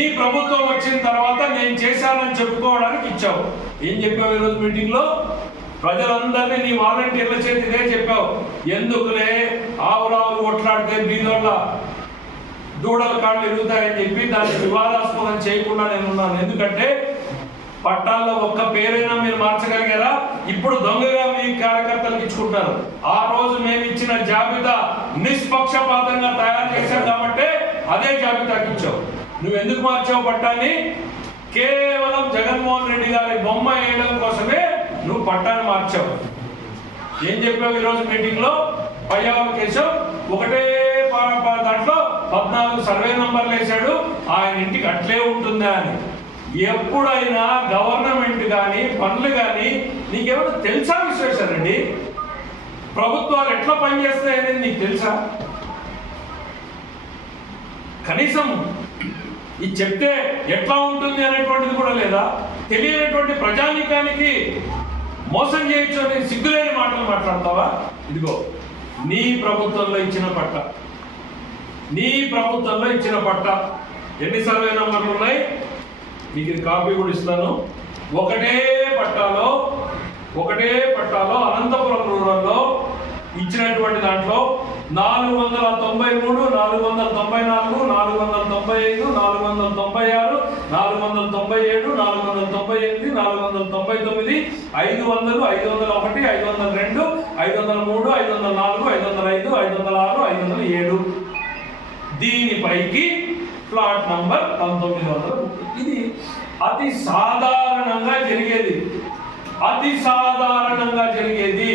నీ ప్రభుత్వం వచ్చిన తర్వాత నేను చేశానని చెప్పుకోవడానికి ఇచ్చావు. ఏం చెప్పావు ఈరోజు మీటింగ్లో? ప్రజలందరినీ నీ వాలంటీర్ల చేతి ఇదే చెప్పావు. ఎందుకులే ఆవురావులు కొట్లాడితే బీదోళ్ళ దూడల కాళ్ళు ఎరుగుతాయని చెప్పి దాన్ని వివాదాస్పదం చేయకుండా నేను ఉన్నాను. ఎందుకంటే పట్టాల్లో ఒక్క పేరైనా మీరు మార్చగలిగారా? ఇప్పుడు దొంగగా మీ కార్యకర్తలకు ఇచ్చుకుంటారు. ఆ రోజు మేము ఇచ్చిన జాబితా నిష్పక్షపాతంగా తయారు చేశాం కాబట్టి అదే జాబితాకి ఇచ్చావు. నువ్వు ఎందుకు మార్చావు పట్టాన్ని? కేవలం జగన్మోహన్ రెడ్డి గారి బొమ్మ వేయడం కోసమే నువ్వు పట్టాన్ని మార్చావు. ఏం చెప్పావు ఈరోజు మీటింగ్ లో? పయ్యావుల కేశవ్ ఒకటే దాంట్లో 14 సర్వే నంబర్లు వేశాడు, ఆయన ఇంటికి అట్లే ఉంటుందా అని. ఎప్పుడైనా గవర్నమెంట్ కానీ పనులు కానీ నీకేమైనా తెలుసా విశ్వేశ్వరరెడ్డి? ప్రభుత్వాలు ఎట్లా పనిచేస్తాయనేది నీకు తెలుసా? కనీసం ఇది చెప్తే ఎట్లా ఉంటుంది అనేటువంటిది కూడా లేదా? తెలియనటువంటి ప్రజానీకానికి మోసం చేయొచ్చు అని సిగ్గులేని మాటలు మాట్లాడతావా? ఇదిగో నీ ప్రభుత్వంలో ఇచ్చిన పట్ట, నీ ప్రభుత్వంలో ఇచ్చిన పట్ట ఎన్ని సర్వే నంబర్లు ఉన్నాయి? మీకు ఇది కాపీ కూడా ఇస్తాను. ఒకటే పట్టాలో అనంతపురం రూరల్లో ఇచ్చినటువంటి దాంట్లో 493, 494, 495, 496, 497, 498, 499, 500, 501, 502, 503, 504, 505, 506, 507. దీనిపైకి ప్లాట్ నంబర్ 1900. ఇది అతి సాధారణంగా జరిగేది.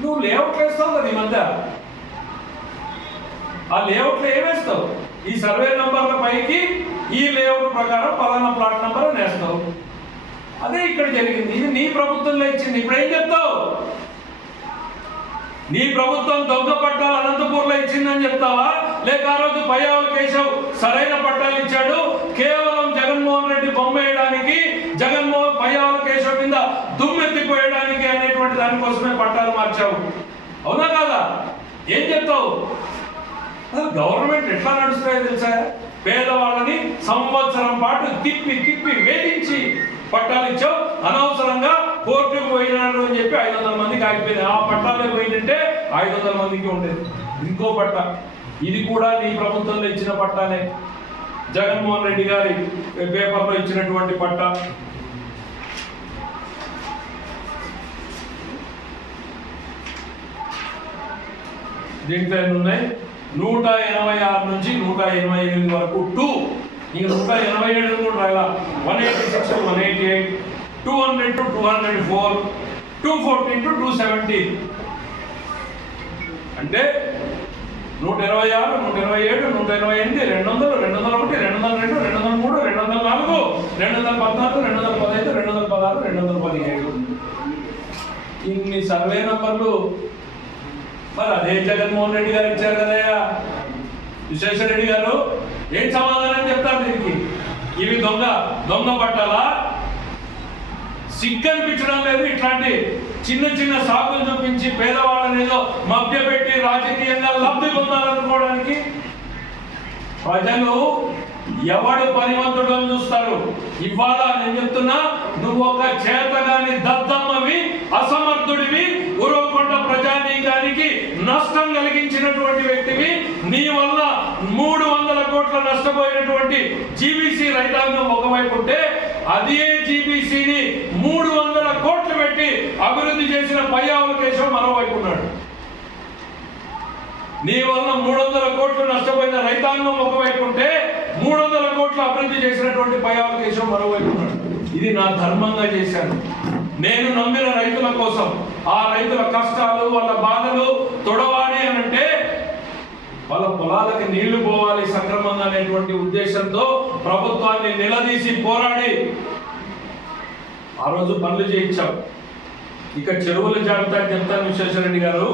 నువ్వు లేఅవుట్లు వేస్తావు కదా ఈ మధ్య. ఆ లేఅవుట్లో ఏమేస్తావు? ఈ సర్వే నంబర్ల పైకి ఈ లేఅవుట్ ప్రకారం పలానా ప్లాట్ నంబర్ వేస్తావు. అదే ఇక్కడ జరిగింది. ఇది నీ ప్రభుత్వంలో ఇచ్చింది. ఇప్పుడు ఏం చెప్తావు? నీ ప్రభుత్వం దొంగ పట్టాలు అనంతపూర్లో ఇచ్చిందని చెప్తావా? లేక ఆ రోజు పయ్యావుల కేశవ్ సరైన పట్టాలు ఇచ్చాడు, కేవలం జగన్మోహన్ రెడ్డి బొమ్మ వేయడానికి, పయ్యావుల కేశవ్ మీద దుమ్మెత్తిపోయడానికి అనేటువంటి దానికోసమే పట్టాలు మార్చావు. అవునా కాదా? ఏం చెప్తావు? గవర్నమెంట్ ఎట్లా నడుస్తాయో తెలుసా? పేదవాళ్ళని సంవత్సరం పాటు తిప్పి వేధించి పట్టాలు ఇచ్చావు. అనవసరంగా కోర్టుకు పోయినాడు అని చెప్పి 500 మందికి ఆగిపోయింది. ఆ పట్టాలే పోయిందంటే 500 మందికి ఉండేది. ఇంకో పట్ట, ఇది కూడా నీ ప్రభుత్వంలో ఇచ్చిన పట్టానే. జగన్మోహన్ రెడ్డి గారి పేపర్లో ఇచ్చినటువంటి పట్ట. దీంట్లో ఎన్ని ఉన్నాయి? 186 నుంచి 188 వరకు 2. ఇంకా 187 కూడా రాయాల. 186 to 188, 200 to 204, 214 to 217. అంటే 126, 127, 188, 200, 201, 202, 203, 204, 214, 215, 216, 217. ఇన్ని సర్వే నంబర్లు మరి అదే జగన్మోహన్ రెడ్డి గారు ఇచ్చారు కదయ్యా. విశ్వేశ్వరరెడ్డి గారు ఏం సమాధానం చెప్తారు దీనికి? ఇవి దొంగ పట్టాలా? సిగ్గు అనిపించడం లేదు ఇట్లాంటి చిన్న సాకులు చూపించి పేదవాళ్ళని ఏదో మభ్యపెట్టి రాజకీయంగా లబ్ధి పొందాలనుకోవడానికి? ప్రజలు ఎవడు పనివంతుడు చూస్తారు. ఇవాళ నేను చెప్తున్నా, నువ్వు ఒక చేతగాని దద్దమ్మవి, అసమర్థుడివి, ఉరవకొండ ప్రజానీకానికి నష్టం కలిగించినటువంటి వ్యక్తివి. నీ వల్ల 300 కోట్ల నష్టపోయినటువంటి జీబీసీ రైతాంగం ఒకవైపు ఉంటే, అదే జీబీసీని 300 కోట్లు పెట్టి అభివృద్ధి చేసిన పయ్యావుల కేశవ్ మరోవైపు ఉన్నాడు. నీ వల్ల 300 కోట్లు నష్టపోయిన రైతాంగం ఒకవైపు ఉంటే, 300 కోట్లు అభివృద్ధి చేసినటువంటి పయ్యావుల కేశవ్ మరోవైపు ఉన్నాడు. ఇది నా ధర్మంగా చేశాను. నేను నమ్మిన రైతుల కోసం, ఆ రైతుల కష్టాలు, వాళ్ళ బాధలు తొడవాలి అనంటే వాళ్ళ పొలాలకి నీళ్లు పోవాలి సక్రమంగా అనేటువంటి ఉద్దేశంతో ప్రభుత్వాన్ని నిలదీసి పోరాడి ఆ రోజు పనులు చేయించాం. ఇక చెరువుల జాబితా చెప్తాను విశ్వేశ్వరరెడ్డి గారు.